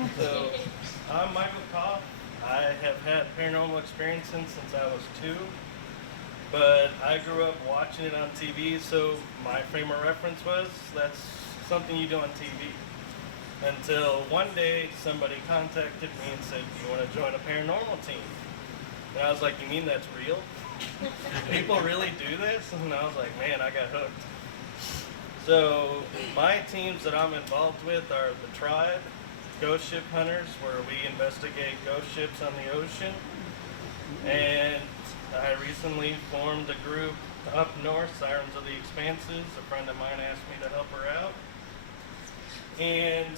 So, I'm Michael Koff. I have had paranormal experiences since I was 2, but I grew up watching it on TV, so my frame of reference was that's something you do on TV. Until one day somebody contacted me and said, "Do you want to join a paranormal team?" And I was like, "You mean that's real? People really do this?" And I was like, "Man, I got hooked." So my teams that I'm involved with are the Tribe, Ghost Ship Hunters, where we investigate ghost ships on the ocean. And I recently formed a group up north, Sirens of the Expanses. A friend of mine asked me to help her out. And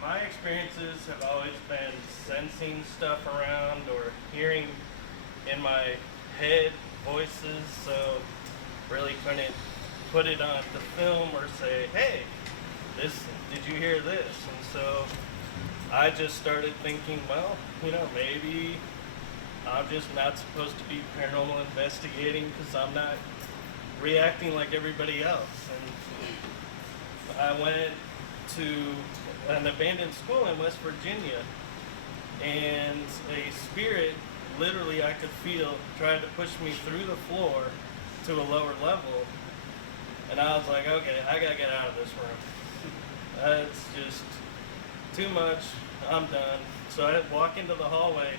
my experiences have always been sensing stuff around or hearing in my head voices, so really couldn't put it on the film or say, "Hey, did you hear this?" And so I just started thinking, well, maybe I'm just not supposed to be paranormal investigating because I'm not reacting like everybody else. And I went to an abandoned school in West Virginia, and a spirit, literally I could feel, tried to push me through the floor to a lower level. And I was like, okay, I gotta get out of this room. It's just too much. I'm done. So I walk into the hallway,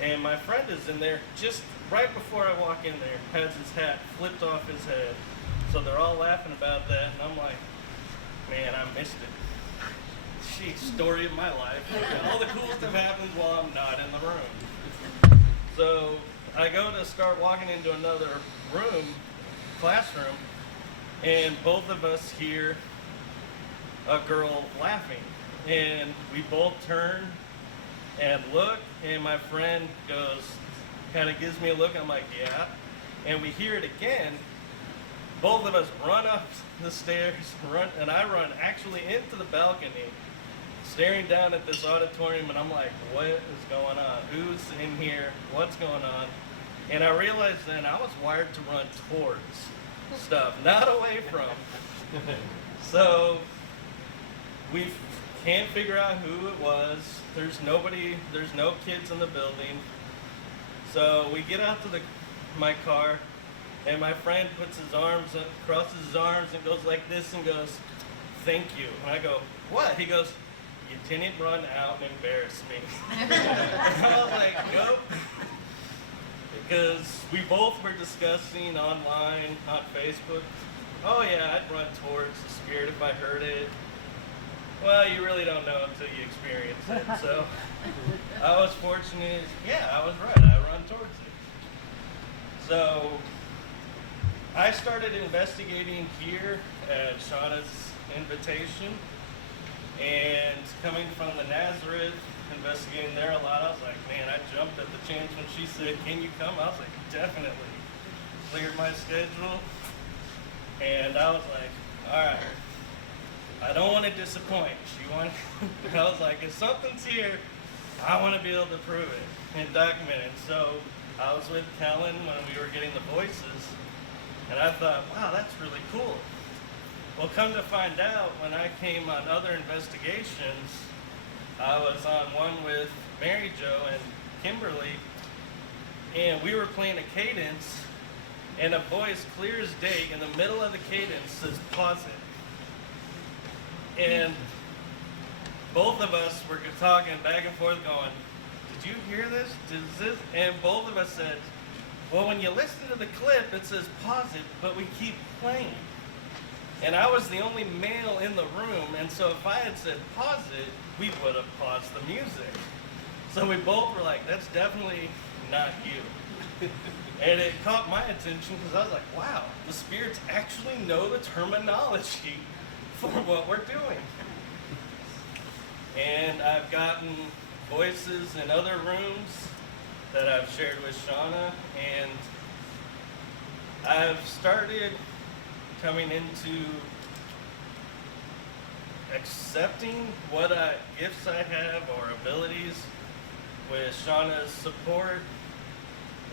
and my friend is in there. Just right before I walk in there, has his hat flipped off his head. So they're all laughing about that, and I'm like, man, I missed it. Sheesh, story of my life. All the cool stuff happens while I'm not in the room. So I go to start walking into another room, classroom, and both of us hear a girl laughing. And we both turn and look, and my friend kind of gives me a look, I'm like, yeah. And we hear it again. Both of us run up the stairs, and I run actually into the balcony, staring down at this auditorium, and I'm like, what is going on? Who's in here? What's going on? And I realized then I was wired to run towards stuff, not away from. So we can't figure out who it was. There's no kids in the building. So we get out to my car, and my friend crosses his arms and goes like this and goes, "Thank you." And I go, "What?" He goes, "You didn't run out and embarrass me." And I was like, nope. Because we both were discussing online on Facebook, oh yeah, I'd run towards the spirit if I heard it. Well, you really don't know until you experience it. So I was fortunate. Yeah, I was right. I run towards it. So I started investigating here at Shawna's invitation, and coming from the Nazareth, investigating there a lot, I was like, man, I jumped at the chance when she said, "Can you come?" I was like, definitely. Cleared my schedule, and I was like, all right, I don't want to disappoint. I was like, if something's here, I want to be able to prove it and document it. So I was with Kellen when we were getting the voices, and I thought, wow, that's really cool. Well, come to find out, when I came on other investigations, I was on one with Mary Jo and Kimberly, and we were playing a cadence, and a voice, clear as day, in the middle of the cadence says, "Pause it." And both of us were talking back and forth going, "Did you hear this? And both of us said, "Well, when you listen to the clip, it says pause it, but we keep playing." And I was the only male in the room, and so if I had said pause it, we would have paused the music. So we both were like, that's definitely not you. And it caught my attention because I was like, wow, the spirits actually know the terminology for what we're doing. And I've gotten voices in other rooms that I've shared with Shawna, and I've started coming into accepting what gifts I have or abilities with Shawna's support.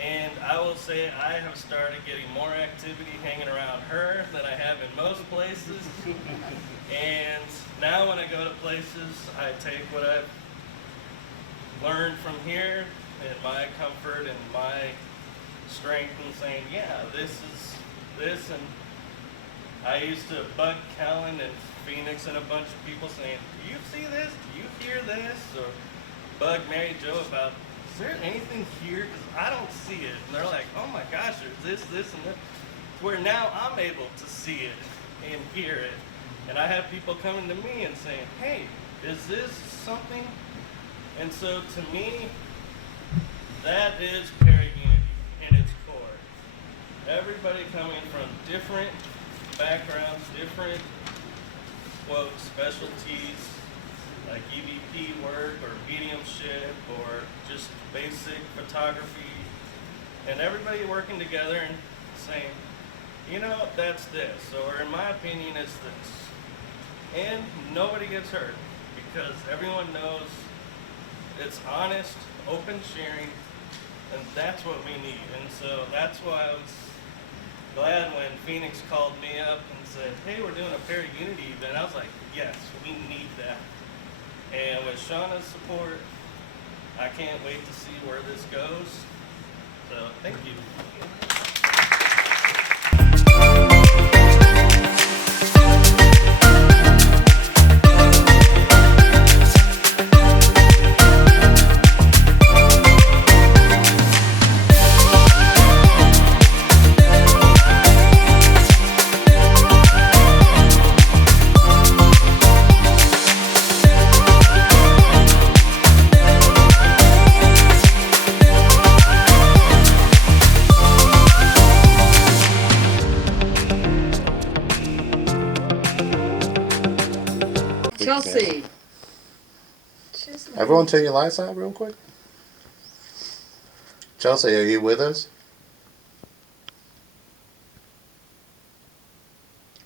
And I will say I have started getting more activity hanging around her than I have in most places. And now when I go to places, I take what I've learned from here in my comfort and my strength and saying, yeah, this is this. And I used to bug Kellen and Phoenix and a bunch of people saying, do you see this? Do you hear this? Or bug Mary Jo about, is there anything here? Because I don't see it. And they're like, oh my gosh, there's this, and that. Where now I'm able to see it and hear it. And I have people coming to me and saying, hey, is this something? And so to me, that is ParaUnity in its core. Everybody coming from different backgrounds, different, quote, specialties, like EVP work or mediumship or just basic photography, and everybody working together and saying, you know, that's this, or in my opinion, it's this. And nobody gets hurt because everyone knows it's honest, open sharing, and that's what we need. And so that's why I was glad when Phoenix called me up and said, hey, we're doing a ParaUnity event. I was like, yes, we need that. And with Shawna's support, I can't wait to see where this goes. So thank you. Chelsea. Everyone turn your lights out real quick. Chelsea, are you with us?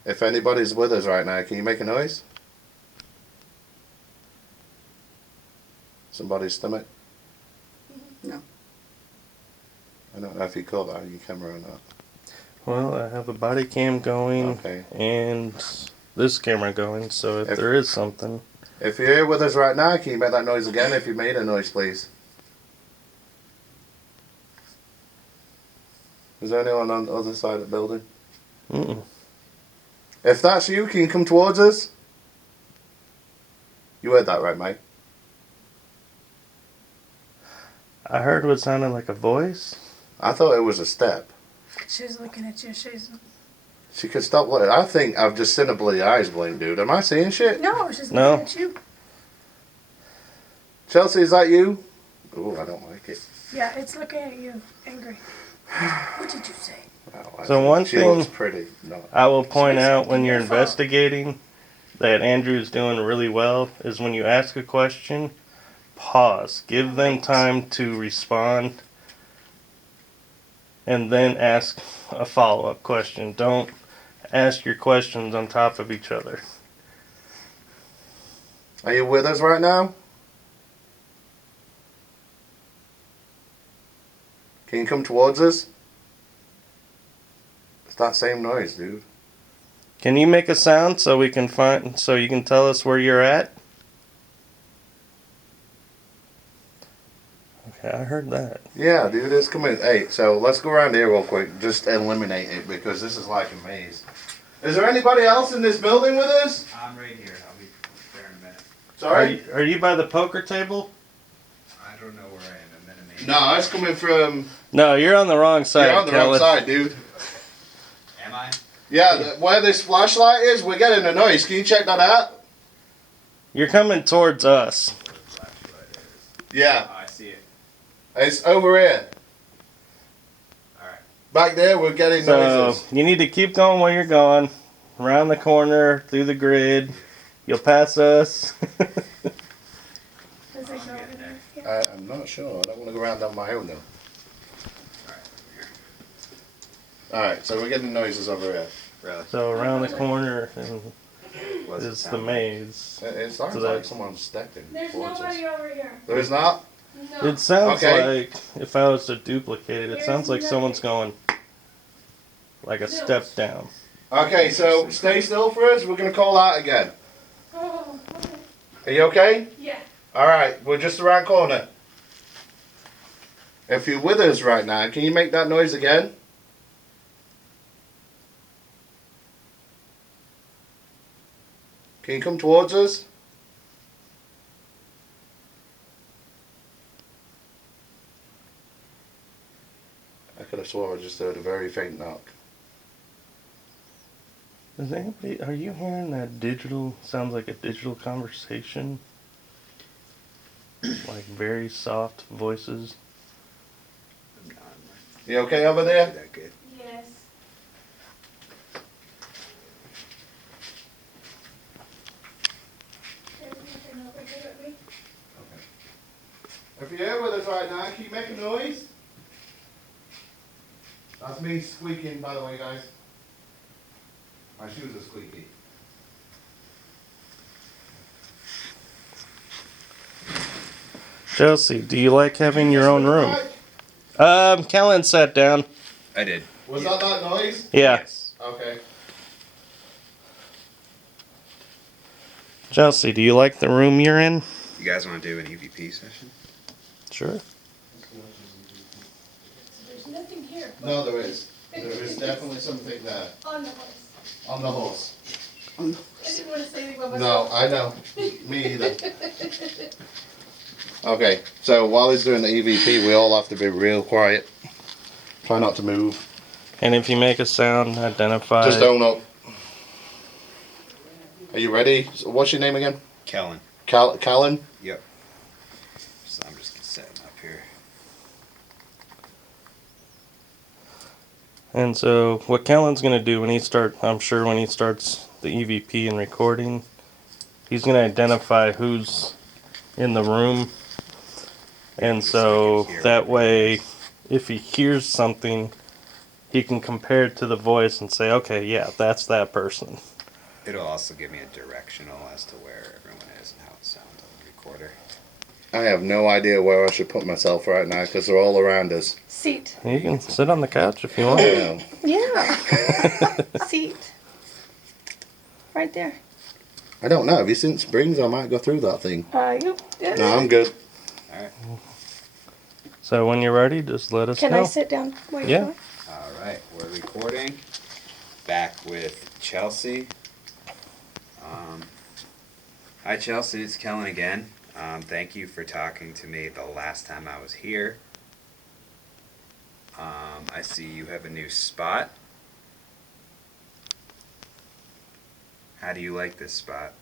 If anybody's with us right now, can you make a noise? Somebody's stomach? No. I don't know if you caught that on your camera or not. Well, I have a body cam going and this camera going, so if there is something. If you're here with us right now, can you make that noise again if you made a noise, please? Is there anyone on the other side of the building? Mm-mm. If that's you, can you come towards us? You heard that right, mate? I heard what sounded like a voice. I thought it was a step. She's looking at you. She could stop looking. I think I've just seen her bloody eyes blink, dude. Am I seeing shit? No, she's looking at you. Chelsea, is that you? Oh, I don't like it. Yeah, it's looking at you. Angry. What did you say? Oh, So one she thing looks pretty. No. I will point She's out when you're beautiful. investigating that Andrew's doing really well is when you ask a question, pause. Give them time to respond and then ask a follow-up question. Don't ask your questions on top of each other. Are you with us right now? Can you come towards us? It's that same noise, dude. Can you make a sound so we can find, so you can tell us where you're at? Okay, I heard that. Yeah, dude, it's coming. Hey, so let's go around here real quick. Just eliminate it because this is like a maze. Is there anybody else in this building with us? I'm right here. I'll be there in a minute. Sorry? Are you by the poker table? I don't know where I am. I'm in a maze. No, that's coming from... No, you're on the wrong side, You're on the Kellen. wrong side, dude. Am I? Yeah, where this flashlight is, we're getting a noise. Can you check that out? You're coming towards us. Where the flashlight is. Yeah, Oh, I see it. it's over here. Alright. Back there, we're getting So noises. you need to keep going where you're going. Around the corner, through the grid. You'll pass us. Does it go over there? Yeah. I'm not sure. I don't want to go around on my own, though. Alright, over here. Alright, so we're getting noises over here. Really? So around the corner What does it is the sound like? maze. It sounds So like that- someone's stepping There's towards us. nobody over here. There's not? No. It sounds Okay. like, if I was to duplicate it, it There's sounds like nothing. someone's going like a step down. Okay, so stay still for us. We're going to call out again. Oh, okay. Are you okay? Yeah. Alright, we're just around corner. If you're with us right now, can you make that noise again? Can you come towards us? I could have swore I just heard a very faint knock. Does anybody, are you hearing that digital, sounds like a digital conversation? Like very soft voices? I'm not You okay over there? that good. Yes. If you're here with us right now, can you make a noise? That's me squeaking, by the way, guys. My shoes are squeaky. Chelsea, do you like having your own room? Kellen sat down. I did. Was that noise? Yeah. Yes. Okay. Chelsea, do you like the room you're in? You guys want to do an EVP session? Sure. There's nothing here. No, there is. There is definitely something there. On the horse. On the horse. I didn't want to say anything about No, myself. I know. Me either. Okay, so while he's doing the EVP, we all have to be real quiet. Try not to move. And if you make a sound, identify. Just own up. Are you ready? So what's your name again? Kellen. Kellen? Yep. So I'm just setting up here. And so what Kellen's going to do when he I'm sure when he starts the EVP and recording, he's going to identify who's in the room. And so that way, if he hears something, he can compare it to the voice and say, okay, yeah, that's that person. It'll also give me a directional as to where everyone is and how it sounds on the recorder. I have no idea where I should put myself right now because they're all around us. Seat. You can sit on the couch if you want. No. Yeah. Seat. Right there. I don't know. Have you seen Springs? I might go through that thing. You. No, I'm good. Alright. So when you're ready, just let us Can know. I sit down where Yeah. you're going? Alright, we're recording. Back with Chelsea. Hi Chelsea, it's Kellen again. Thank you for talking to me the last time I was here. I see you have a new spot. How do you like this spot?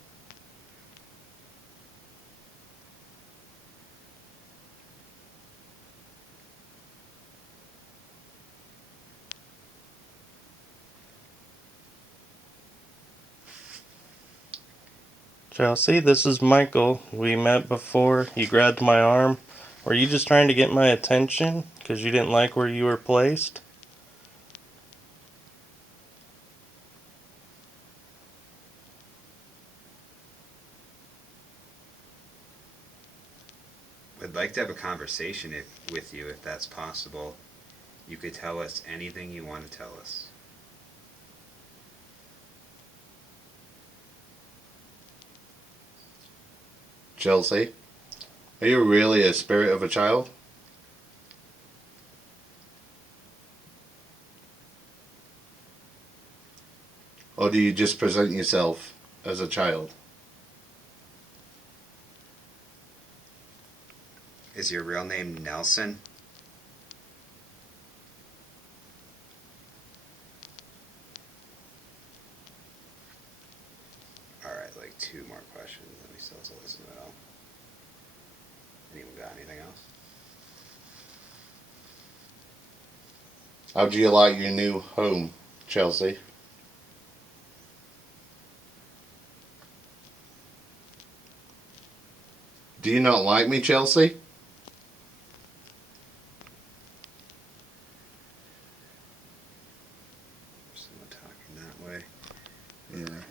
Chelsea, this is Michael. We met before. You grabbed my arm. Were you just trying to get my attention because you didn't like where you were placed? I'd like to have a conversation with you if that's possible. You could tell us anything you want to tell us. Chelsea, are you really a spirit of a child? Or do you just present yourself as a child? Is your real name Nelson? Alright, like 2 more questions. Let me still listen to it all. Anyone got anything else? How do you like your new home, Chelsea? Do you not like me, Chelsea? Someone talking that way. Yeah.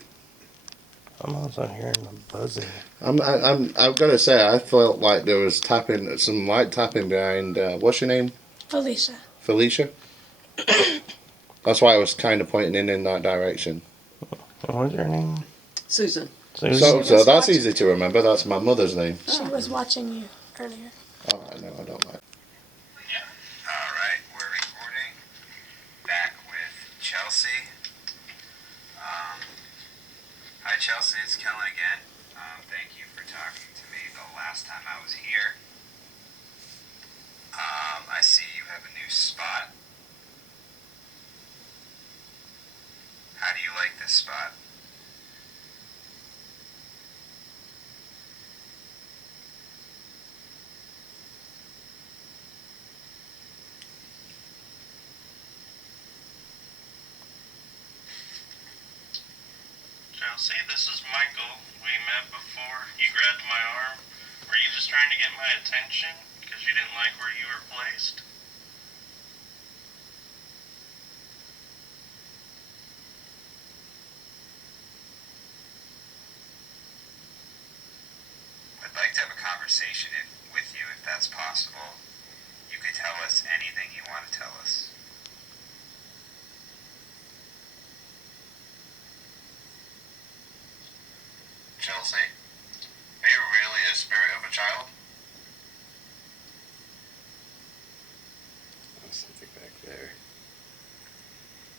I'm also hearing the buzzing. I've got to say, I felt like there was some light tapping behind. What's your name? Alicia. Felicia. That's why I was kind of pointing in that direction. What's your name? Susan. Susan? So that's easy to remember. That's my mother's name. She was watching you earlier. Oh, I know. I don't like. last time I was here. I see you have a new spot. How do you like this spot? Chelsea, this is Michael. We met before. You grabbed my arm. Were you just trying to get my attention because you didn't like where you were placed? I'd like to have a conversation with you if that's possible. You could tell us anything you want to tell us. Chelsea, are you really a spirit of a child? There's something back there.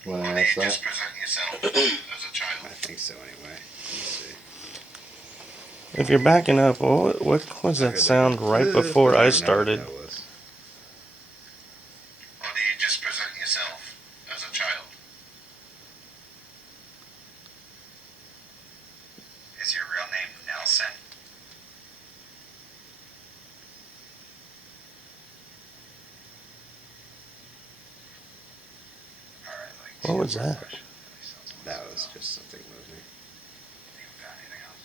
Well, Or do you just present yourself as a I child? think so anyway. Let's see. If you're backing up, what was that sound right before I started? That was. Or do you just present yourself as a child? Is your real name Nelson? Alright, like What was that? That was just something moving. Anything else?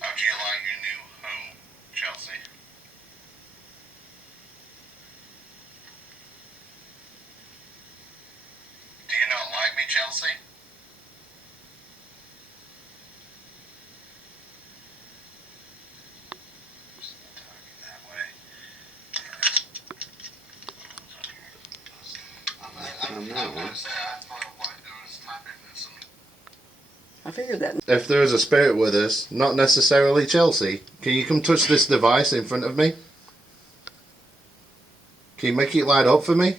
How do you like your new home, Chelsea? Do you not like me, Chelsea? Just not talking that way. I'm gonna say I thought what there was tapping and some. I figured that. If there is a spirit with us, not necessarily Chelsea, can you come touch this device in front of me? Can you make it light up for me?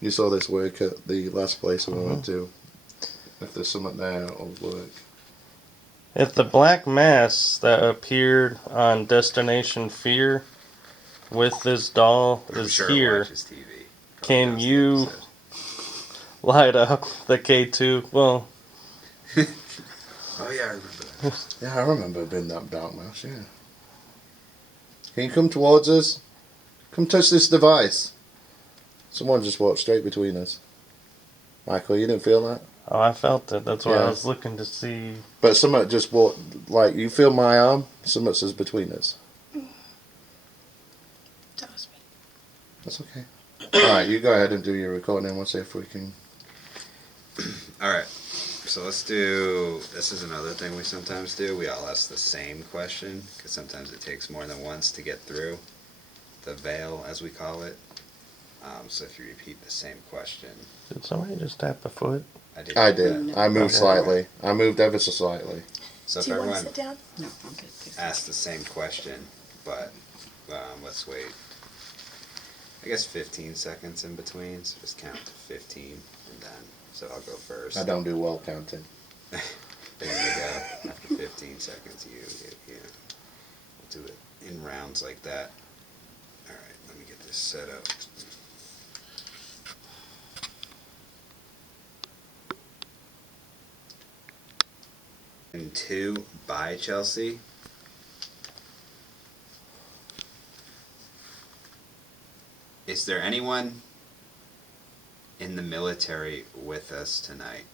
You saw this work at the last place we went to. If there's something there, it'll work. If the black mass that appeared on Destination Fear with this doll I'm is sure it here, watches TV. can Probably you knows the episode. light up the K2? Well, Oh yeah, I remember that. Yeah, I remember being that dark mouse, yeah. Can you come towards us? Come touch this device. Someone just walked straight between us. Michael, you didn't feel that? oh, I felt it. That's why I Yeah. was looking to see. But someone just walked, like, you feel my arm? Someone says between us. That was me. That's okay. Alright, you go ahead and do your recording and we'll see if we can. Alright, so let's do. This is another thing we sometimes do. We all ask the same question because sometimes it takes more than once to get through the veil, as we call it. So if you repeat the same question, Did somebody just tap a foot? I that. did. I moved Okay. slightly. I moved ever so slightly. So if Do you want to everyone sit down? No, I'm good. Please. ask the same question, but let's wait. I guess 15 seconds in between. So just count to 15, and then so I'll go first. I don't do well counting. There you go. After 15 seconds, you. We'll do it in rounds like that. All right, let me get this set up. And 2, bye, Chelsea. Is there anyone in the military with us tonight?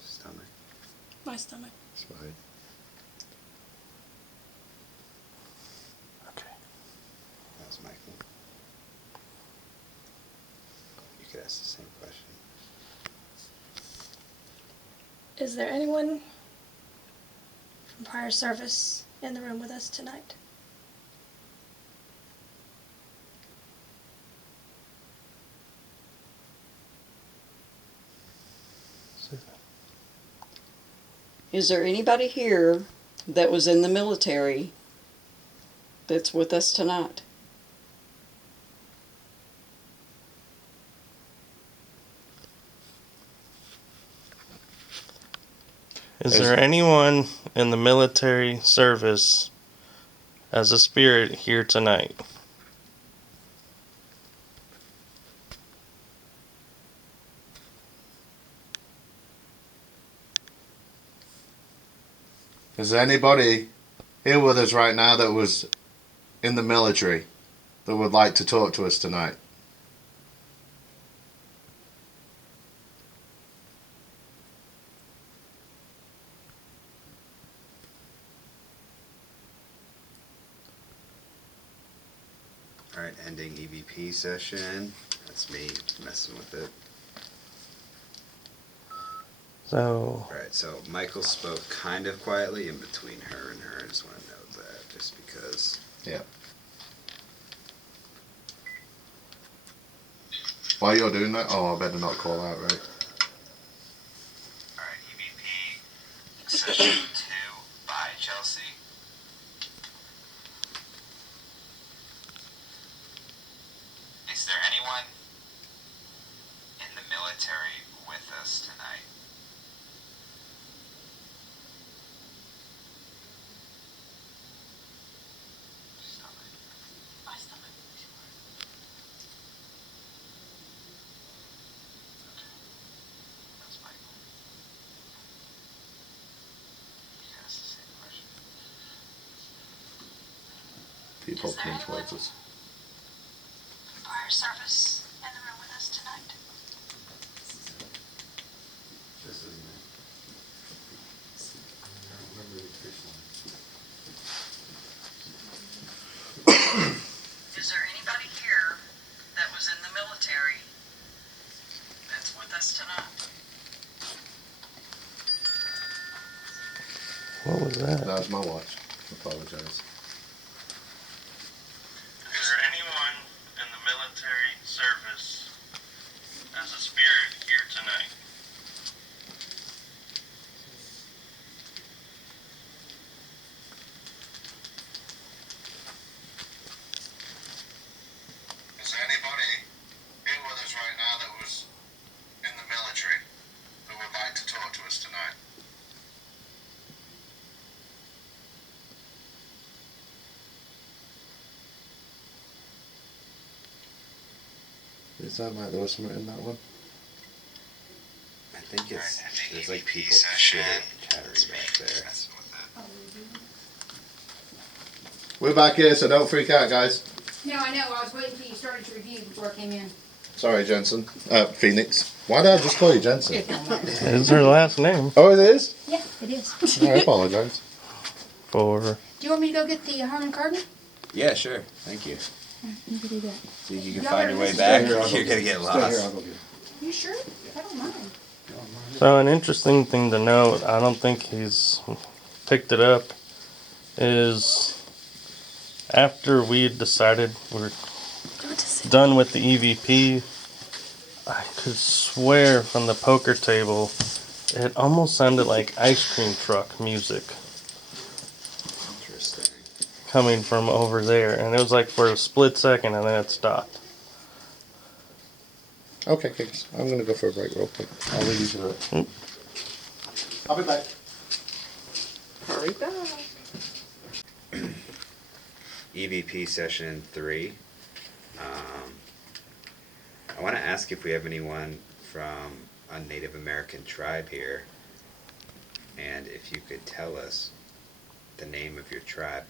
Stomach. My stomach. It's fine. Okay. That was Michael. You could ask the same question. Is there anyone from prior service in the room with us tonight? Is there anybody here that was in the military that's with us tonight? Is there anyone in the military service as a spirit here tonight? Is there anybody here with us right now that was in the military that would like to talk to us tonight? Alright, ending EVP session. That's me messing with it. So, Alright, so Michael spoke kind of quietly in between her and her. I just want to note that, just because. Yeah. While you're doing that, I better not call out, right? Alright, EVP session 2 by Chelsea. Is there anyone in the military with us tonight? My stomach. That's Michael. He asked the same question. People coming towards us. Prior service in the room with us tonight. This isn't it. I don't remember the official one. Is there anybody here that was in the military that's with us tonight? what was that? That was my watch. I apologise. Is there anyone in the military service as a spirit here tonight? Is there anybody here with us right now that was in the military that would like to talk to us tonight? It sounded like there was something in that one. I think it's there's like people chattering back there. We're back here, so don't freak out, guys. No, I know. I was waiting till you started to review before I came in. Sorry, Jansen. Phoenix. Why did I just call you Jansen? Is her last name? Oh, it is? Yeah, it is. I apologise. For Do you want me to go get the Harman Kardon? Yeah, sure. Thank you. You can do that. See if you can Y'all find better your way listen. back. Stay here, I'll go You're gonna get lost. You sure? I don't mind. So an interesting thing to note, I don't think he's picked it up, is after we had decided we were done with the EVP, I could swear from the poker table, it almost sounded like ice cream truck music Interesting. coming from over there. And it was like for a split second and then it stopped. Okay, kids. I'm going to go for a break real quick. I'll leave you to it. I'll be back. Hurry back. EVP session 3. I want to ask if we have anyone from a Native American tribe here, and if you could tell us the name of your tribe.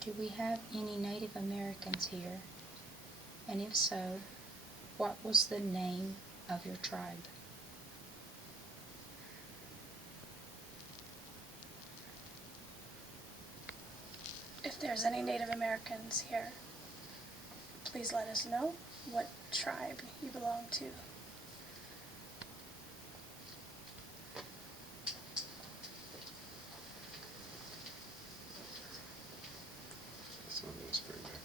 Do we have any Native Americans here? And if so, what was the name of your tribe? If there's any Native Americans here, please let us know what tribe you belong to. Someone whispering back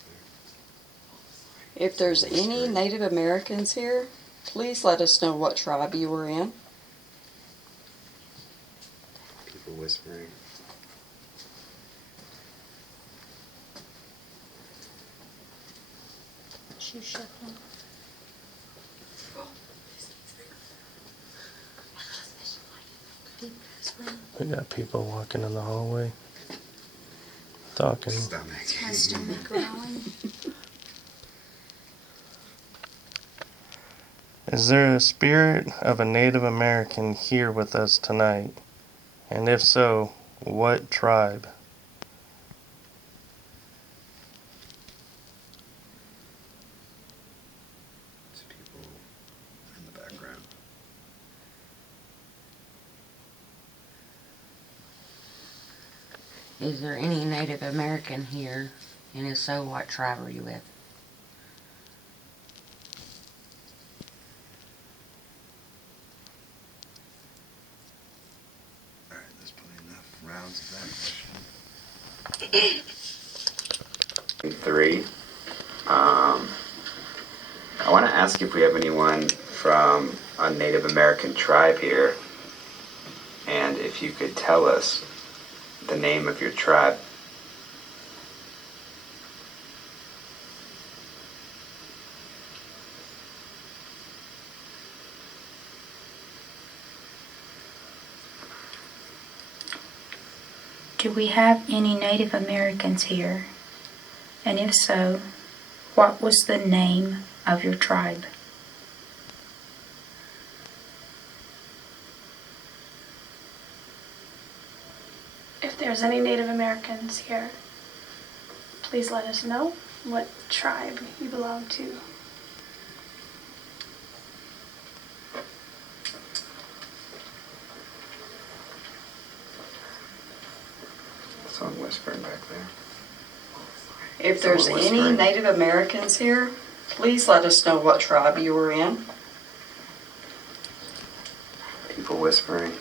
there. If there's any Native Americans here, please let us know what tribe you were in. People whispering. Shoe shuffling. Deep whispering. We got people walking in the hallway, talking. Stomach. My stomach growling. Is there a spirit of a Native American here with us tonight? And if so, what tribe? It's people in the background. Is there any Native American here? And if so, what tribe are you with? Alright, there's plenty enough rounds of that question. 3. I want to ask if we have anyone from a Native American tribe here, and if you could tell us the name of your tribe. Do we have any Native Americans here? And if so, what was the name of your tribe? If there's any Native Americans here, please let us know what tribe you belong to. Someone whispering back there. If there's Someone any whispering. Native Americans here, please let us know what tribe you were in. People whispering.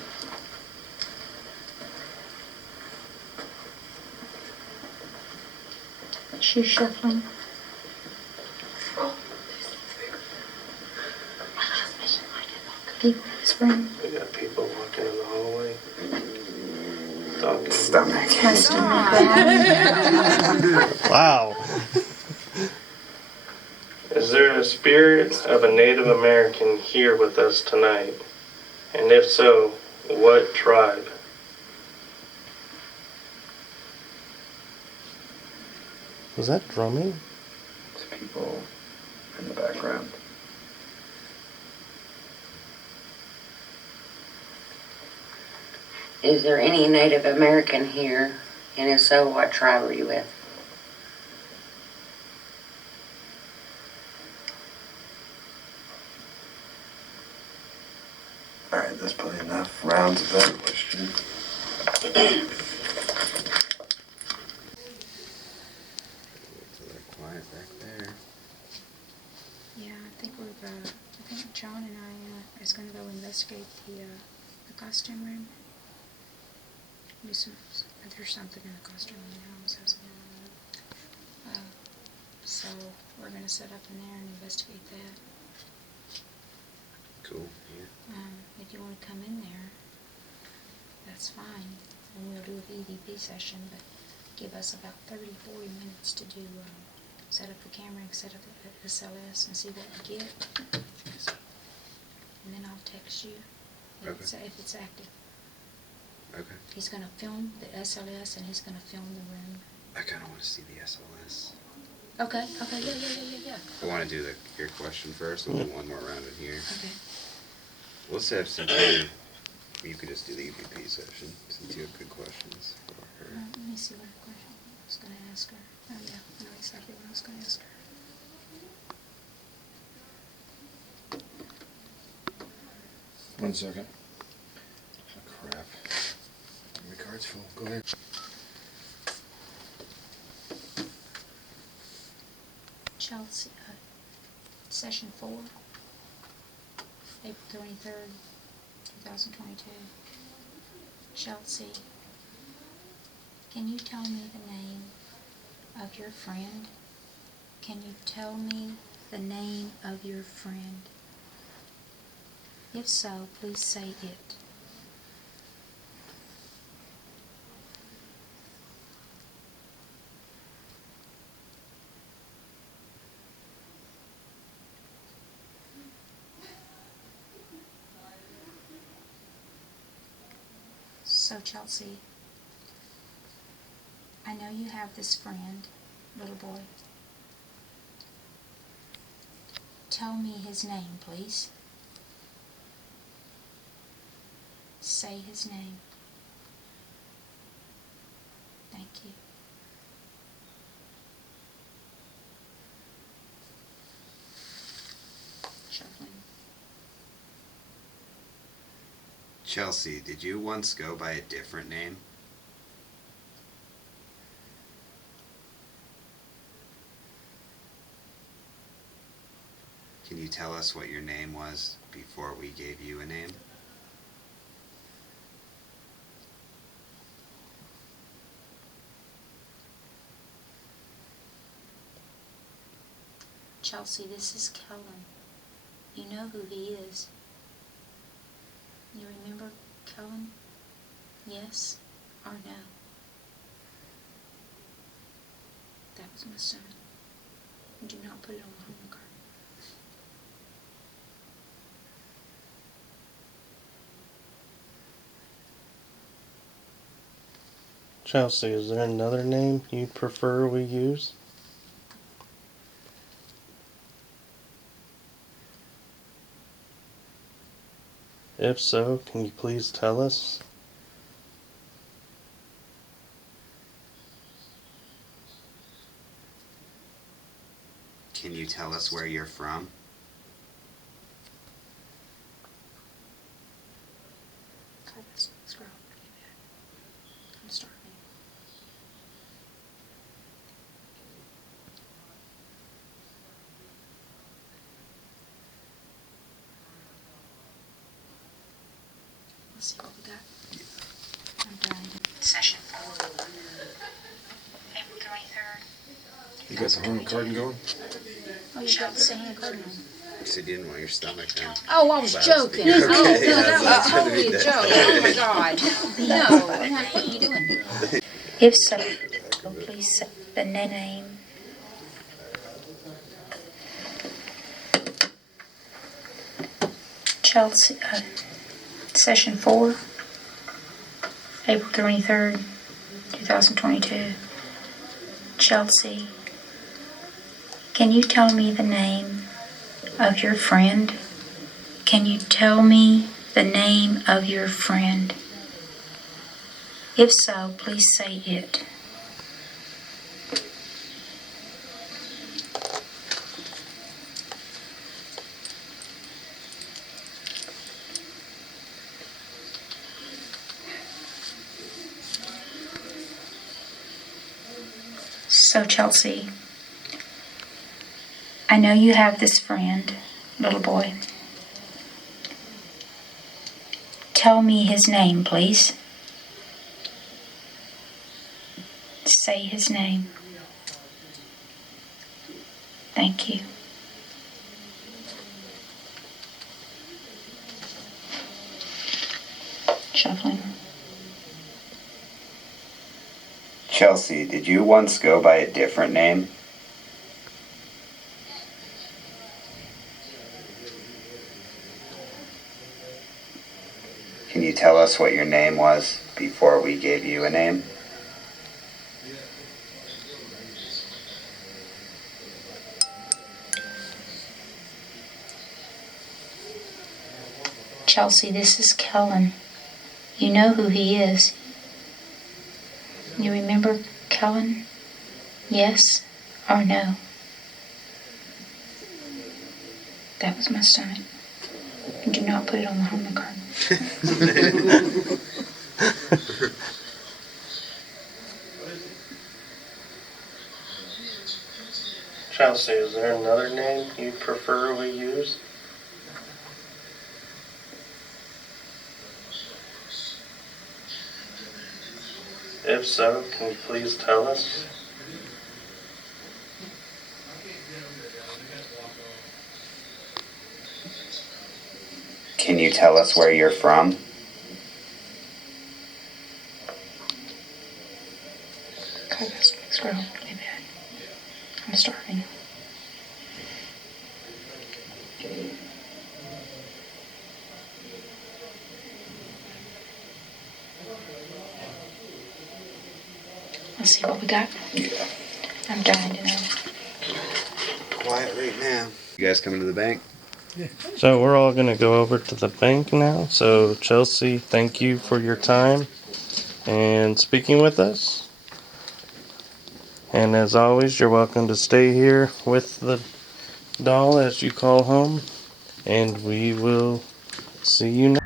Shoe shuffling. Deep whispering. We got people walking in the hallway, talking. Stomach. My stomach growling. Wow. Is there a spirit of a Native American here with us tonight? And if so, what tribe? Was that drumming? It's people in the background. Is there any Native American here? And if so, what tribe are you with? Alright, there's plenty enough rounds of that question. Quiet back there. Yeah, I think John and I is going to go investigate the costume room. There's something in the costume room now. So we're going to set up in there and investigate that. Cool, yeah. If you want to come in there, that's fine. And we'll do an EVP session, but give us about 30, 40 minutes to do, set up the camera and set up the SLS and see what we get. And then I'll text you if it's active. Okay. He's going to film the SLS and he's going to film the room. I kind of want to see the SLS. Okay, yeah. I want to do your question first. We'll do one more round in here. Okay. Let's have some time. You could just do the EVP session since you have good questions for her. Let me see what question I was going to ask her. Oh yeah, I know exactly what I was going to ask her. One second. Oh, crap. My card's full. Go ahead. Chelsea, session 4, April 23rd, 2022. Chelsea, can you tell me the name of your friend? Can you tell me the name of your friend? If so, please say it. So, Chelsea, I know you have this friend, little boy. Tell me his name, please. Say his name. Thank you. Shuffling. Chelsea, did you once go by a different name? Can you tell us what your name was before we gave you a name? Chelsea, this is Kellen. You know who he is. You remember Kellen? Yes or no? That was my son. Do not put it on the home card. Chelsea, is there another name you'd prefer we use? If so, can you please tell us? Can you tell us where you're from? God, this scroll. I'm starving. Let's see what we got. I'm done. Session 4. April 23rd. You got the home card going? Oh, you got the same card on. You said you didn't want your stomach then. Oh, I was joking. Okay, Oh, no, yeah, that was so totally a that- joke. Oh, my God. No, I'm not, what are you doing? If so, please say the name. Chelsea, Session 4, April 23rd, 2022. Chelsea, can you tell me the name of your friend? Can you tell me the name of your friend? If so, please say it. So, Chelsea, I know you have this friend, little boy. Tell me his name, please. Say his name. Thank you. Shuffling. Chelsea, did you once go by a different name? Can you tell us what your name was before we gave you a name? Chelsea, this is Kellen. You know who he is. You remember Kellen? Yes or no? That was my stomach. Do not put it on the home card. Chelsea, is there another name you'd prefer we use? If so, can you please tell us? Can you tell us where you're from? God, this scroll really bad. I'm starving. Let's see what we got. I'm dying to know. Quiet right now. You guys coming to the bank? So we're all going to go over to the bank now. So Chelsea, thank you for your time and speaking with us. And as always, you're welcome to stay here with the doll as you call home. And we will see you next.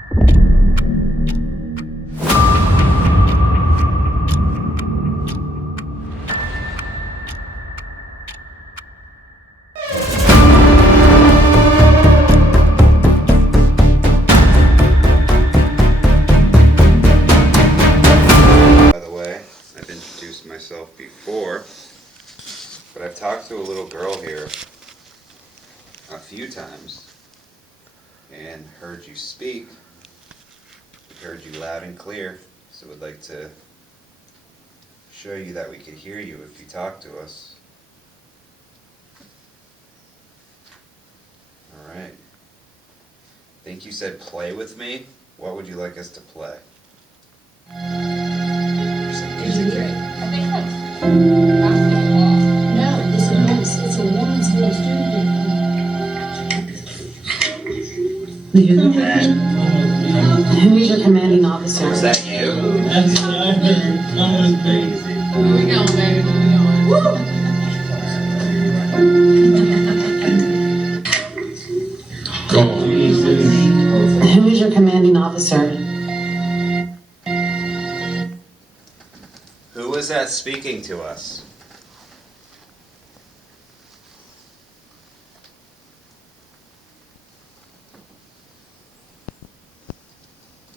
By the way, I've introduced myself before, but I've talked to a little girl here a few times and heard you speak. Heard you loud and clear, so would like to show you that we could hear you if you talk to us. Alright. I think you said play with me. What would you like us to play? Some music here. No, it's a voice. It's a woman's voice. Who is your commanding officer? Is that you? Where we going, baby? Where we going? Who is your commanding officer? Who is that speaking to us?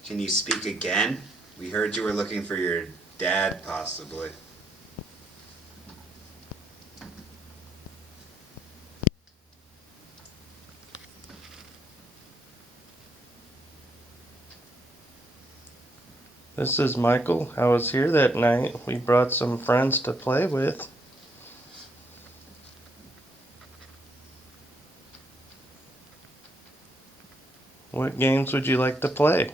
Can you speak again? We heard you were looking for your dad, possibly. This is Michael. I was here that night. We brought some friends to play with. What games would you like to play?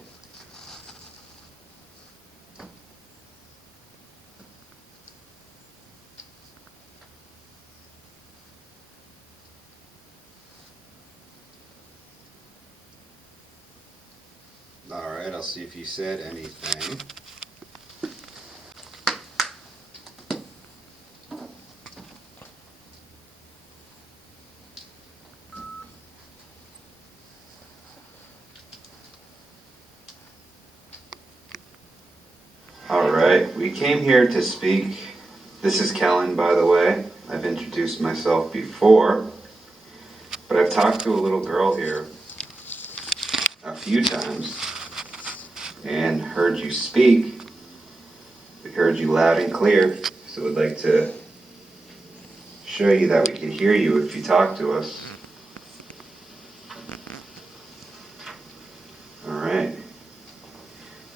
Alright, I'll see if you said anything. Alright, we came here to speak. This is Kellen, by the way. I've introduced myself before, but I've talked to a little girl here a few times and heard you speak. We heard you loud and clear, so we'd like to show you that we can hear you if you talk to us. Alright. I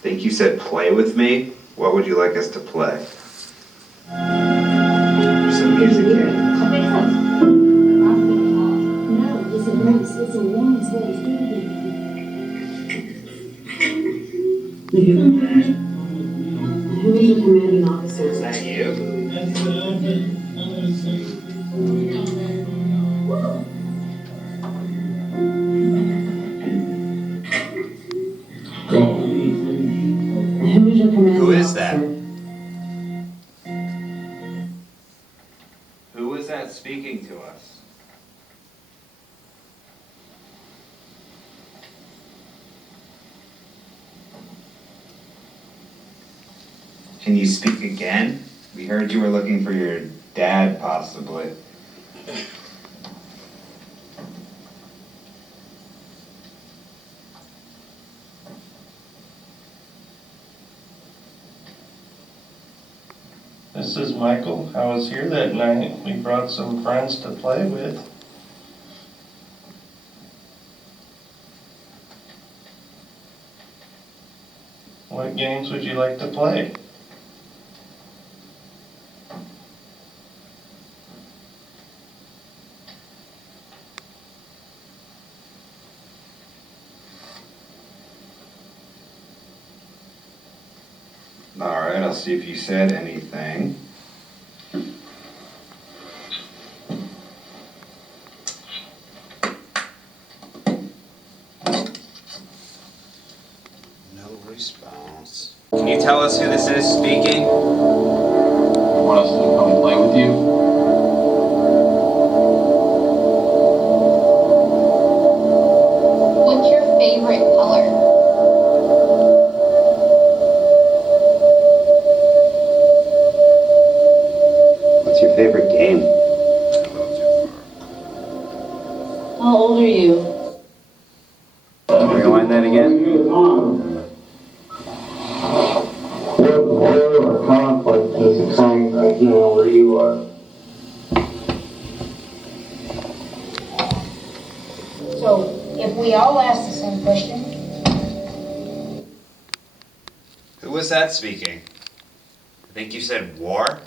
think you said play with me. What would you like us to play? There's some music here. No, it's a voice. It's a woman's voice. Who is your commanding officer? Is that you? Who is your commanding Who is that? officer? Who is that speaking to us? Can you speak again? We heard you were looking for your dad, possibly. This is Michael. I was here that night. We brought some friends to play with. What games would you like to play? Alright, I'll see if you said anything. No response. Can you tell us who this is speaking? Want us to come play with you? What's your favorite color? What's your favorite game? How old are you? Rewind that again. What war or conflict is occurring right now where you are? So, if we all ask the same question, Who was that speaking? I think you said war?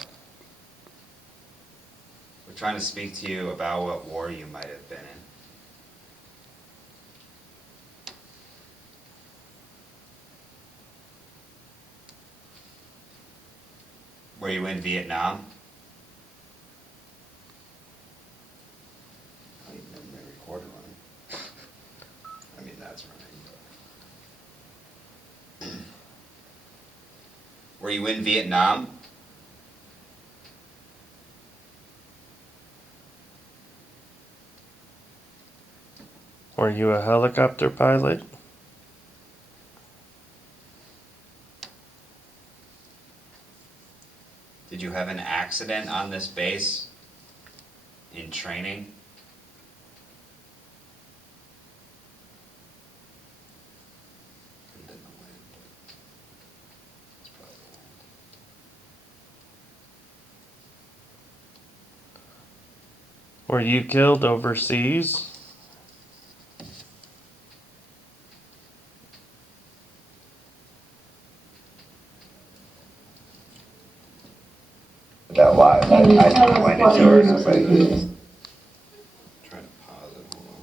We're trying to speak to you about what war you might have been in. Were you in Vietnam? I don't even have my recorder running. I mean, that's running. Were you in Vietnam? Were you a helicopter pilot? Did you have an accident on this base in training? Could've been the wind, but it's probably the wind. Were you killed overseas? That live, I Can you didn't tell us wind what it to her, and I yours was like, is? trying to pause it, hold on.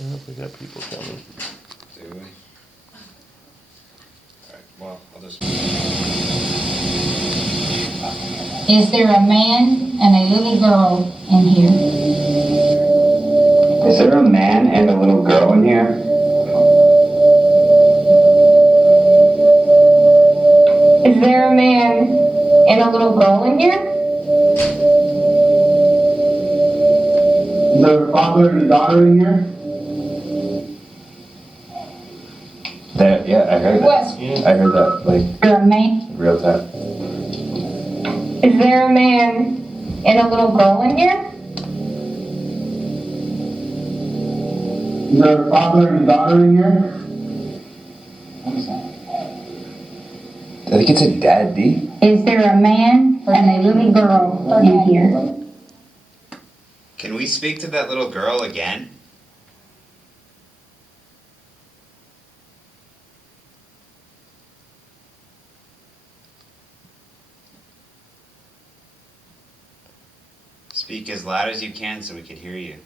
Oh, we got people coming. Do we? Alright, well, I'll just. Is there a man and a little girl in here? Is there a man and a little girl in here? Is there a man and a little girl in here? Is there a father and a daughter in here? Yeah, I heard What? I heard that, like, Is there a man? real time. Is there a man and a little girl in here? Is there a father and a daughter in here? I think it's a daddy. Is there a man and a little girl in here? Can we speak to that little girl again? Speak as loud as you can so we can hear you.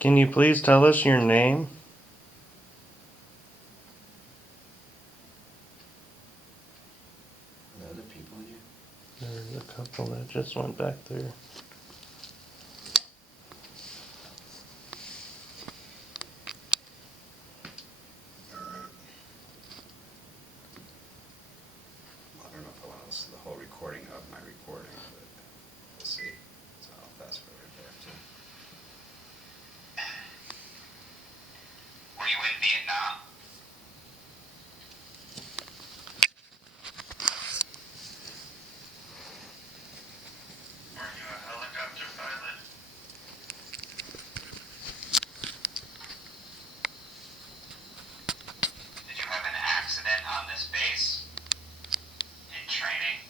Can you please tell us your name? Are there other people in here? There's a couple that just went back there. I don't know if I want to listen to the whole recording of my recording, but we'll see. So I'll fast forward there too. Were you in Vietnam? Are you a helicopter pilot? Did you have an accident on this base in training?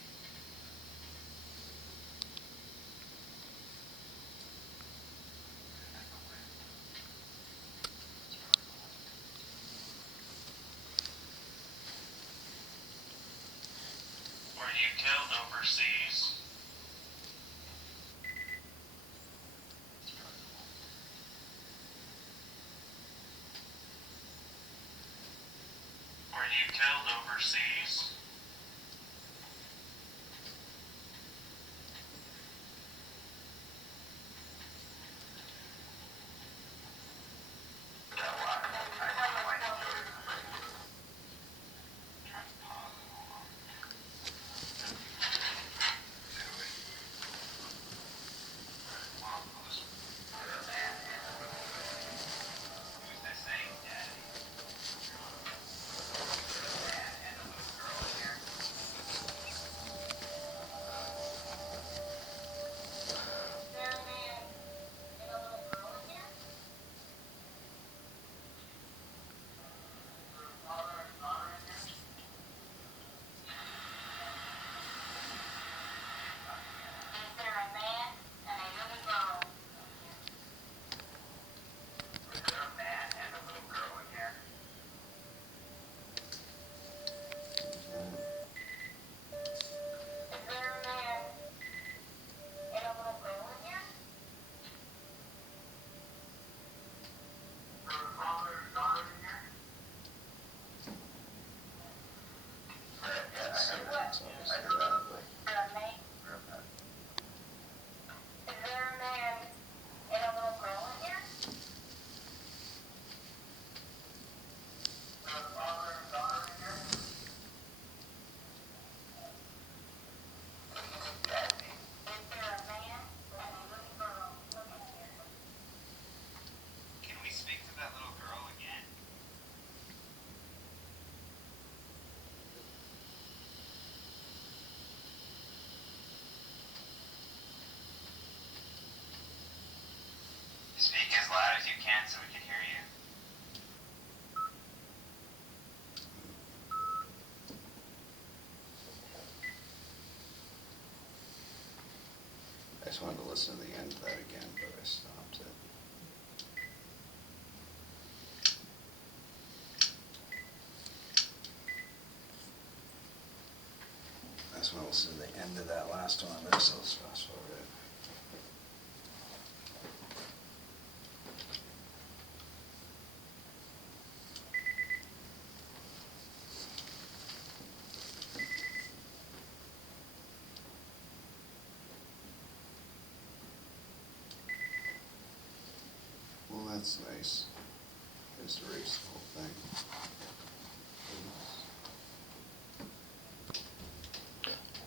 Were you killed overseas? Were you killed overseas? just wanted to listen to the end of that again, but I stopped it. I just want to listen to the end of that last one. This, so let's fast forward it. Well, that's nice. Just erase the whole thing.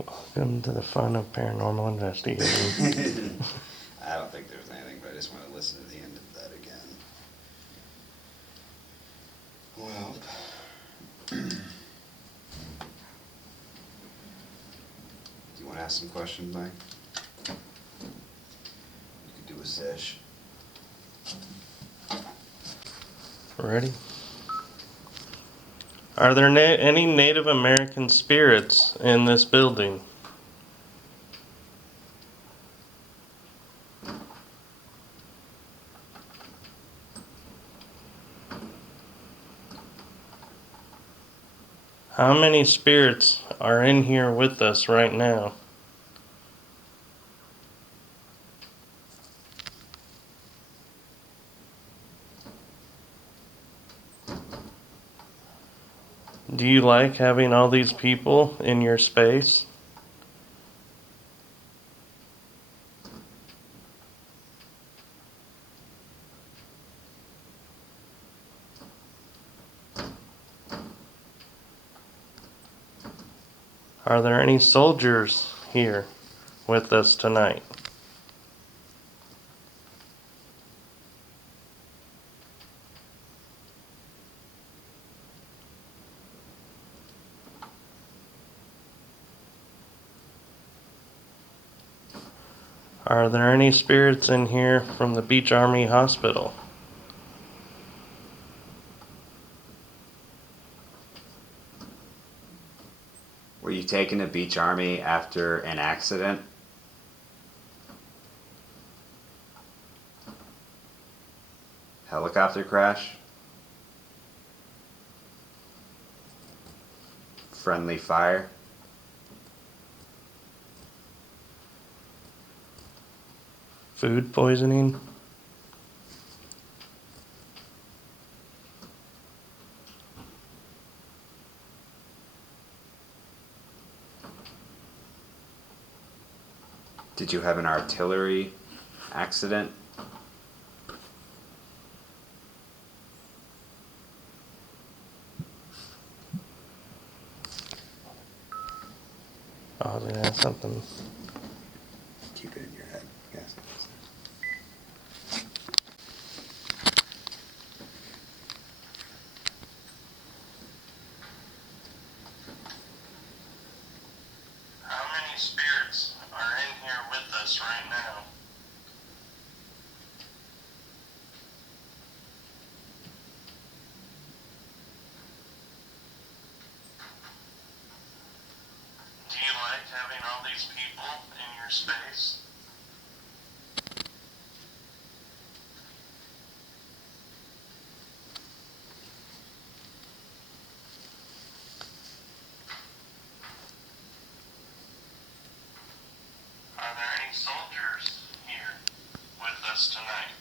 Welcome to the fun of paranormal investigating. I don't think there's anything, but I just want to listen to the end of that again. Well, do you want to ask some questions, Mike? You could do a sesh. Ready? Are there any Native American spirits in this building? How many spirits are in here with us right now? Do you like having all these people in your space? Are there any soldiers here with us tonight? Are there any spirits in here from the Beach Army Hospital? Were you taken to Beach Army after an accident? Helicopter crash? Friendly fire? Food poisoning? Did you have an artillery accident? Oh, I was gonna ask something. Keep it in your head. Yes. How many spirits are in here with us right now? Do you like having all these people in your space? Are there any soldiers here with us tonight?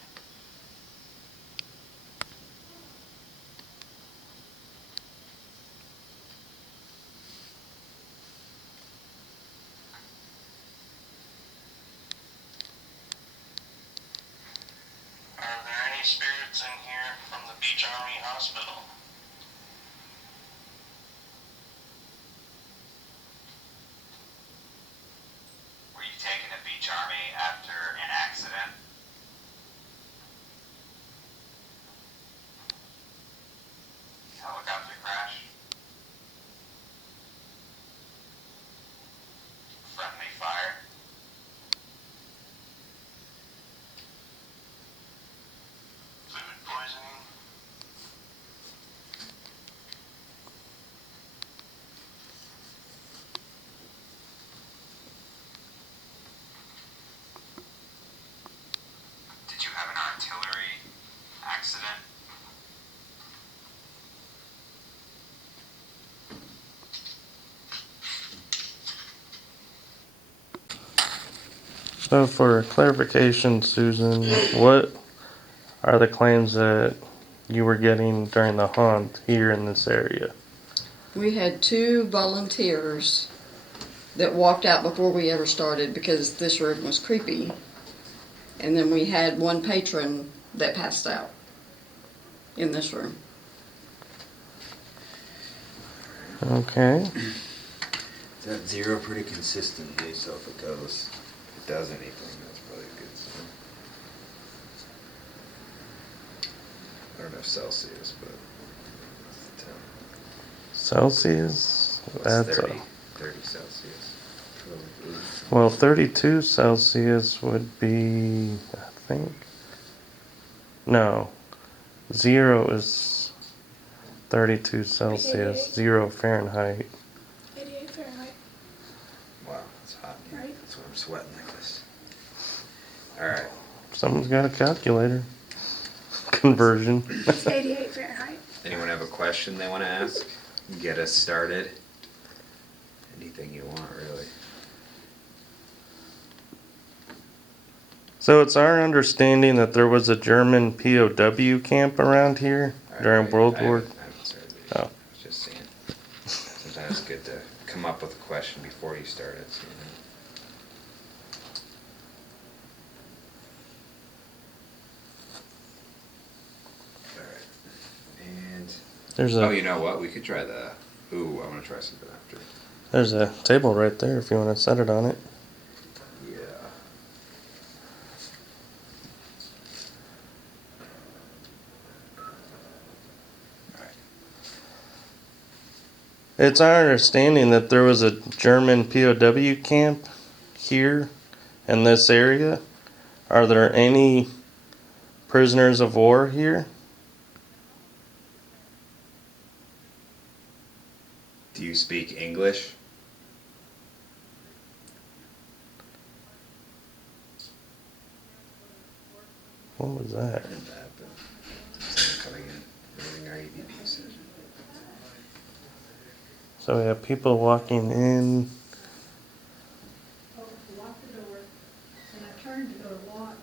Are there any spirits in here from the Beach Army Hospital? Were you taken to Beach Army after an accident? So for clarification, Susan, what are the claims that you were getting during the haunt here in this area? We had 2 volunteers that walked out before we ever started because this room was creepy. And then we had 1 patron that passed out in this room. Okay. Is that 0 pretty consistently, so if it goes, if it does anything, that's probably a good sign. I don't know Celsius, but what's the temp? Celsius? What's That's 30? a, 30 Celsius. Probably. well, 32 Celsius would be, I think. No. 0 is 32 Celsius. 88. 0 Fahrenheit. 88 Fahrenheit, Wow, it's hot. right? That's why I'm sweating like this. Alright. Someone's got a calculator. Conversion. It's 88 Fahrenheit. Anyone have a question they want to ask? Get us started. Anything you want, really. So it's our understanding that there was a German POW camp around here during World War. I haven't started it. Oh. I was just saying. Sometimes it's good to come up with a question before you start it. So Alright. And There's oh, a you know what? We could try the. Ooh, I want to try something after. there's a table right there if you want to set it on it. Yeah. It's our understanding that there was a German POW camp here in this area. Are there any prisoners of war here? Do you speak English? What was that? Not bad, but someone coming in, ruining our EVP session. So we have people walking in. Locked the door, and I turned to go walk,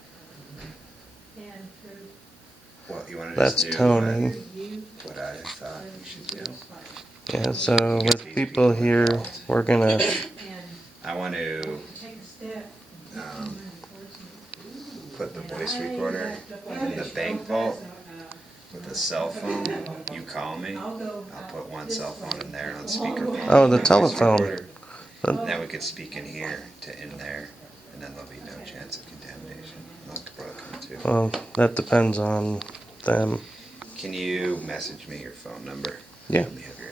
and through What you want to That's just do? Tony. What I thought you should do. Yeah, so with people here, we're gonna. I want to take a step. um, put the voice recorder in the bank vault with a cell phone. You call me. I'll put 1 cell phone in there on speakerphone. Oh, the Voice telephone. recorder. And then we could speak in here to in there, and then there'll be no chance of contamination. I'll have to probably come too. Well, that depends on them. Can you message me your phone number? Yeah. Let me have your